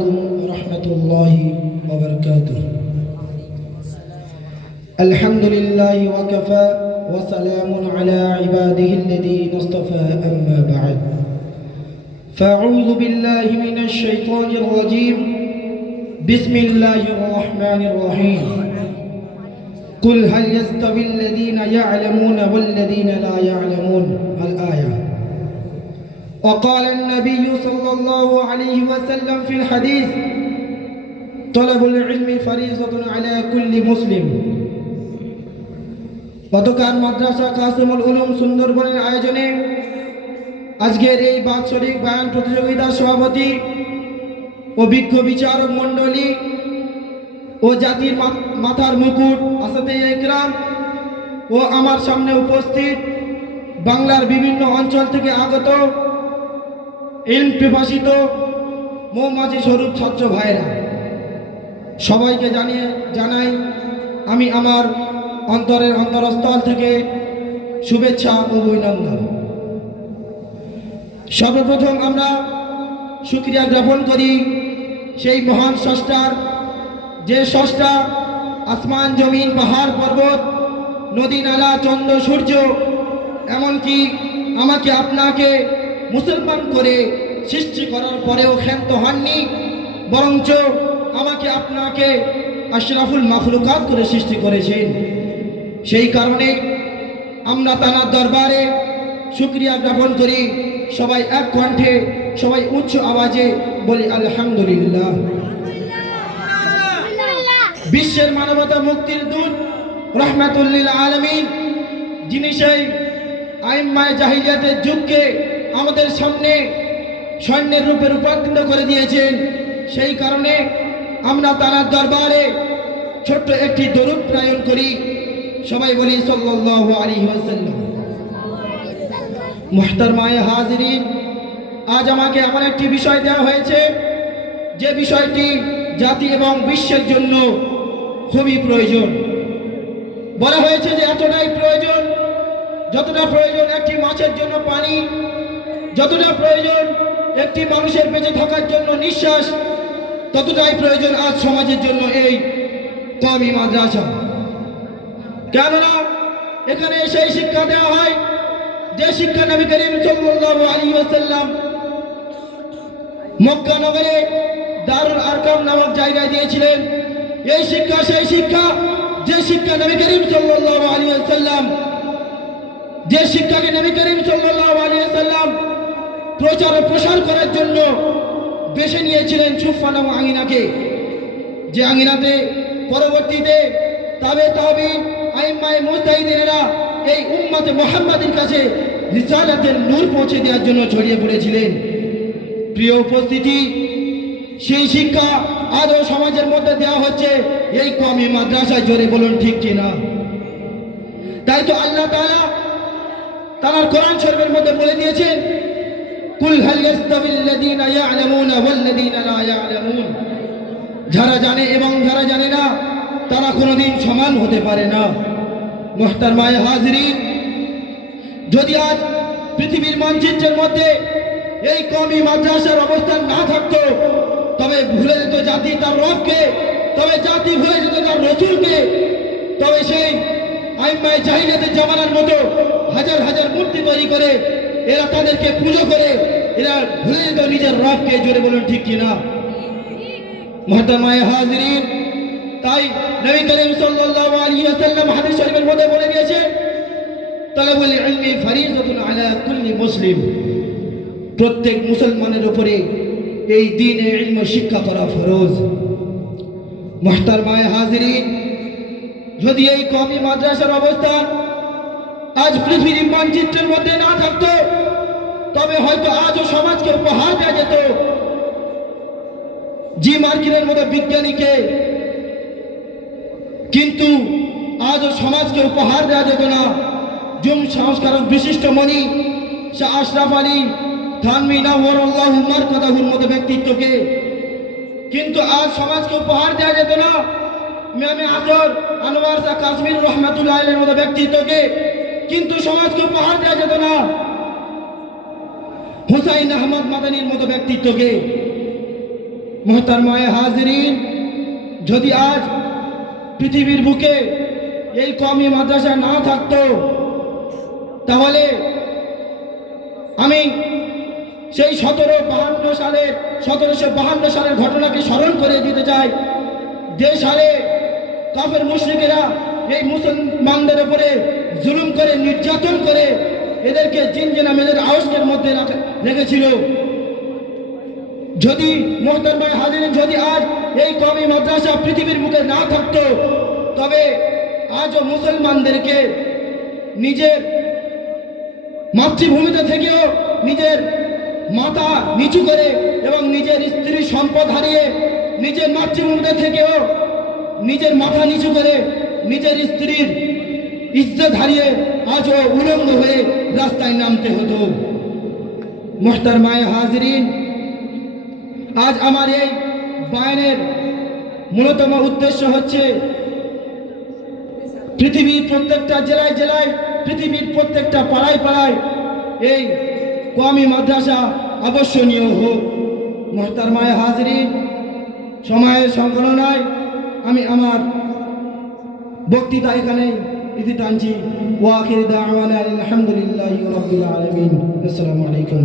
عليكم ورحمة الله وبركاته. الحمد لله وكفى وسلام على عباده الذين اصطفى أما بعد فأعوذ بالله من الشيطان الرجيم بسم الله الرحمن الرحيم قل هل يستوي الذين يعلمون والذين لا يعلمون الآية. وقال النبي صلى الله عليه وسلم في الحديث طلب العلم فريضة على كل مسلم. গতকাল মাদ্রাসা কাসিমুল উলুম সুন্দরবনের আয়োজনে আজকের এই বাৎসরিক বয়ান প্রতিযোগিতার সভাপতি ও বিজ্ঞ বিচারক মণ্ডলী ও জাতির মাথার মুকুট আসাতে একরাম ও আমার সামনে উপস্থিত বাংলার বিভিন্ন অঞ্চল থেকে আগত ইলম পিপাসিত মৌমাছি স্বরূপ ছাত্র ভাইরা, সবাইকে জানাই আমি আমার অন্তরের অন্তরস্থল থেকে শুভেচ্ছা ও অভিনন্দন। সর্বপ্রথম আমরা শুকরিয়া জ্ঞাপন করি সেই মহান স্রষ্টার, যে স্রষ্টা আসমান জমিন পাহাড় পর্বত নদী নালা চন্দ্র সূর্য এমনকি আমাকে আপনাকে মুসলমান করে সৃষ্টি করার পরেও ক্ষান্ত হননি, বরঞ্চ আমাকে আপনাকে আশরাফুল মাখলুকাত করে সৃষ্টি করেছেন। সেই কারণে আমরা তার দরবারে শুকরিয়া জ্ঞাপন করি। সবাই এক কণ্ঠে, সবাই উচ্চ আওয়াজে বলি আলহামদুলিল্লাহ। বিশ্বের মানবতা মুক্তির দূত রাহমাতুল লিল আলামিন, যিনি সেই আইম্মায়ে জাহিলিয়াতের যুগকে আমাদের সামনে সৈন্যের রূপে রূপান্তরিত করে দিয়েছেন, সেই কারণে আমরা তার দরবারে ছোট্ট একটি দরুদ প্রেরণ করি। সবাই বলি সাল্লাল্লাহু আলাইহি ওয়াসাল্লাম। মুহতারমায়ে হাজিরিন, আজ আমাকে এমন একটি বিষয় দেওয়া হয়েছে যে বিষয়টি জাতি এবং বিশ্বের জন্য খুবই প্রয়োজন। বলা হয়েছে যে এতটাই প্রয়োজন, যতটা প্রয়োজন একটি মাছের জন্য পানি, যতটা প্রয়োজন একটি মানুষের বেঁচে থাকার জন্য নিঃশ্বাস, ততটাই প্রয়োজন আজ সমাজের জন্য এই কওমি মাদ্রাসা। কেননা এখানে সেই শিক্ষা দেওয়া হয় যে শিক্ষা নবী করিম সাল্লাল্লাহু আলাইহি ওয়াসাল্লাম মক্কা নগরে দারুল আরকাম নামক জায়গায় দিয়েছিলেন। এই শিক্ষা সেই শিক্ষা, যে শিক্ষা নবী করিম সাল্লাল্লাহু আলাইহি ওয়াসাল্লাম, যে শিক্ষাকে নবী করিম সাল্লাল্লাহু আলাইহি ওয়াসাল্লাম প্রচার ও প্রসার করার জন্য বেছে নিয়েছিলেন সুফা নামক আঙিনাকে, যে আঙিনাতে পরবর্তীতে তাবেঈন আইম্মায়ে মুজতাহিদিনেরা এই উম্মতে মুহাম্মাদের কাছে রিসালাতের নূর পৌঁছে দেওয়ার জন্য ছড়িয়ে পড়েছিলেন। প্রিয় উপস্থিতি, সেই শিক্ষা আজও সমাজের মধ্যে দেওয়া হচ্ছে এই কওমি মাদ্রাসায়। জোরে বলুন ঠিক কিনা? তাই তো আল্লাহ তাআলা তার কোরআন শরীফের মধ্যে বলে দিয়েছেন, কুল হাল ইয়াস্তাবিল্লাযীনা ইয়া'লামুনা ওয়াল্লাযীনা লা ইয়া'লামুন। যারা জানে এবং যারা জানে না তারা কোনোদিন সমান হতে পারে না। মুহতারমায়ে হাজিরিন, যদি আজ পৃথিবীর মানচিত্রের মধ্যে এই কওমি মাদ্রাসার অবস্থান না থাকতো, তবে ভুলে যেত জাতি তার রবকে, তবে জাতি ভুলে যেত তার রসূলকে, তবে সেই আইম্মায়ে জাহিলিয়াতের জামানার মতো হাজার হাজার মূর্তি তৈরি করে এরা তাদেরকে পুজো করে এরা ভুলে যেত নিজের রবকে। জোরে বলুন ঠিক কিনা? মুহতারমায়ে হাজিরিন, তাই নবী করিম সাল্লাল্লাহু আলাইহি ওয়াসাল্লাম হাদিস শরীফের মধ্যে বলে দিয়েছেন, তালাবুল ইলমি ফরিজাতুন আলা কুল্লি মুসলিম। প্রত্যেক মুসলমানের উপরে এই দ্বীনে ইলম শিক্ষা করা ফরজ। মুহতারমায়ে হাজিরিন, যদি এই কওমি মাদ্রাসার অবস্থান আজ পৃথিবীর মানচিত্রের মধ্যে না থাকতো, তবে হয়তো আজও সমাজকে উপহার দেওয়া যেত জি মার্কিনের মতো বিজ্ঞানীকে, কিন্তু আজও সমাজকে উপহার দেওয়া যেত না জুম সংস্কারক বিশিষ্ট মণি শাহ আশরাফ আলী থানভী নাওয়ারাল্লাহু মারকাদাহুর মতো ব্যক্তিত্বকে, কিন্তু আজ সমাজকে উপহার দেওয়া যেত না ইমামে আসর আনোয়ার শাহ কাশ্মীর রহমাতুল্লাহ আলাইহির মতো ব্যক্তিত্বকে, কিন্তু সমাজকে উপহার দেওয়া যেত না হুসাইন আহমদ মাদানির মতো ব্যক্তিত্বকে। মুহতারমায়ে হাজিরিন, যদি আজ পৃথিবীর বুকে এই কওমি মাদ্রাসা না থাকতো, তাহলে আমি সেই 1752 সালের ঘটনাকে স্মরণ করে দিতে চাই। যে সালে কাফের মুশরিকেরা এই মুসলমানদের উপরে জুলুম করে, নির্যাতন করে, এদেরকে জিনজিনা মেজের আওয়াজের মধ্যে রেখেছিল। যদি মুহতারমায়ে হাজিরিন, যদি আজ এই কওমি মাদ্রাসা পৃথিবীর বুকে না থাকতো, তবে আজও মুসলমানদেরকে নিজের মাতৃভূমিতে থেকেও নিজের মাথা নিচু করে এবং নিজের স্ত্রীর সম্পদ হারিয়ে, নিজের মাতৃভূমিতে থেকেও নিজের মাথা নিচু করে নিজের স্ত্রীর ইজ্জত হারিয়ে আজও উলঙ্গ হয়ে রাস্তায় নামতে হতো। মুহতারমায়ে হাজিরিন, আজ আমার এই বয়ানের মূলতম উদ্দেশ্য হচ্ছে পৃথিবীর প্রত্যেকটা জেলায় জেলায়, পৃথিবীর প্রত্যেকটা পাড়ায় পাড়ায় এই কওমি মাদ্রাসা আবশ্যনীয় হোক। মুহতারমায়ে হাজিরিন, সময়ের সংকলনায় আমি আমার বক্তৃতা এখানে ইতি টানছি। ওয়া আখিরু দাওয়ানা আলহামদুলিল্লাহি রাব্বিল আলামিন। আসসালামু আলাইকুম।